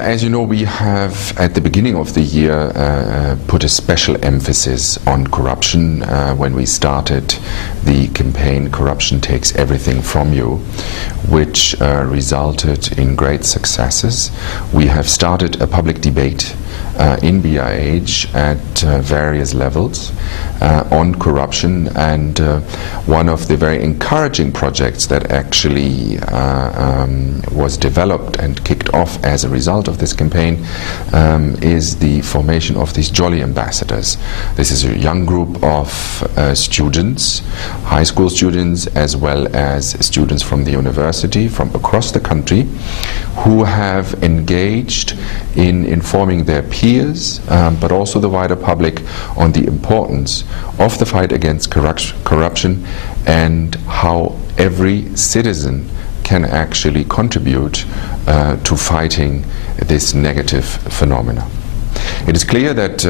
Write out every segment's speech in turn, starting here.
As you know, we have at the beginning of the year put a special emphasis on corruption when we started the campaign Corruption Takes Everything From You, which resulted in great successes. We have started a public debate in BIH at various levels on corruption, and one of the very encouraging projects that actually was developed and kicked off as a result of this campaign is the formation of these Jolly Ambassadors. This is a young group of students, high school students as well as students from the university from across the country, who have engaged in informing their peers but also the wider public on the importance of the fight against corruption and how every citizen can actually contribute to fighting this negative phenomena. It is clear that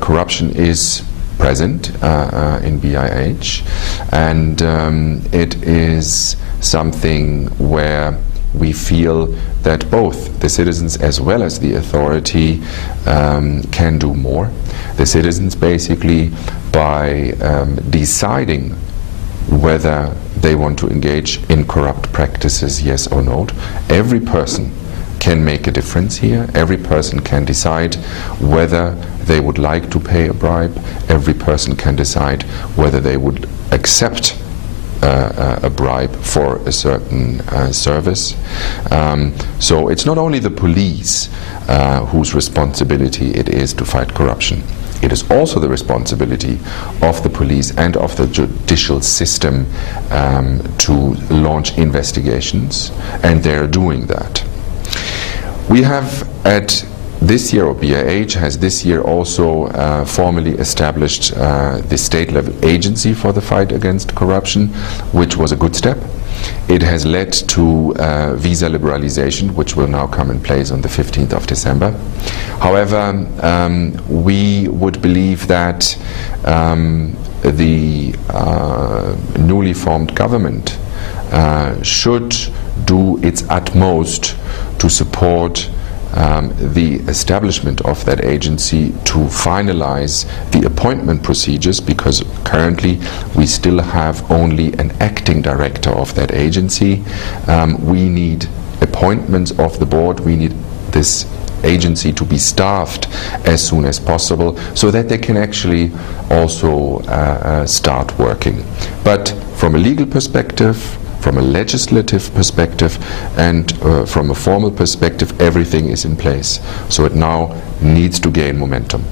corruption is present in BIH, and it is something where we feel that both the citizens as well as the authority can do more. The citizens basically by deciding whether they want to engage in corrupt practices, yes or no. Every person can make a difference here. Every person can decide whether they would like to pay a bribe. Every person can decide whether they would accept a bribe for a certain service. So it's not only the police whose responsibility it is to fight corruption. It is also the responsibility of the police and of the judicial system to launch investigations, and they're doing that. We have at this year, or BIH has this year also formally established the state-level agency for the fight against corruption, which was a good step. It has led to visa liberalization, which will now come in place on the 15th of December. However, we would believe that the newly formed government should do its utmost to support the establishment of that agency to finalize the appointment procedures, because currently we still have only an acting director of that agency. We need appointments of the board. We need this agency to be staffed as soon as possible so that they can actually also start working. But from a legal perspective, from a legislative perspective, and from a formal perspective, everything is in place. So it now needs to gain momentum.